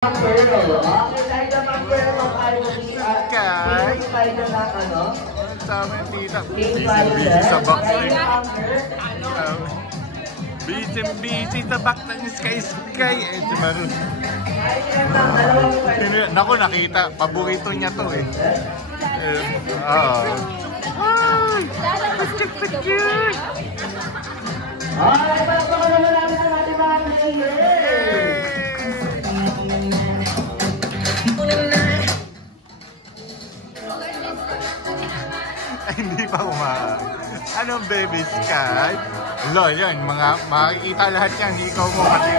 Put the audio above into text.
Pearl. Okay, dahil naman Pearl ang tayo tayo na ano? Sama yung tita. Busy sa box na Busy sa box ng Sky. Eh, si Maroon. Naku, nakita. Paborito niya to eh. Oo. Pachak. Alright, palakpakan naman namin ang ating mga players. Hindi pa Anong baby Sky? Lo, yan. Makikita lahat yan. Ikaw mo kasi.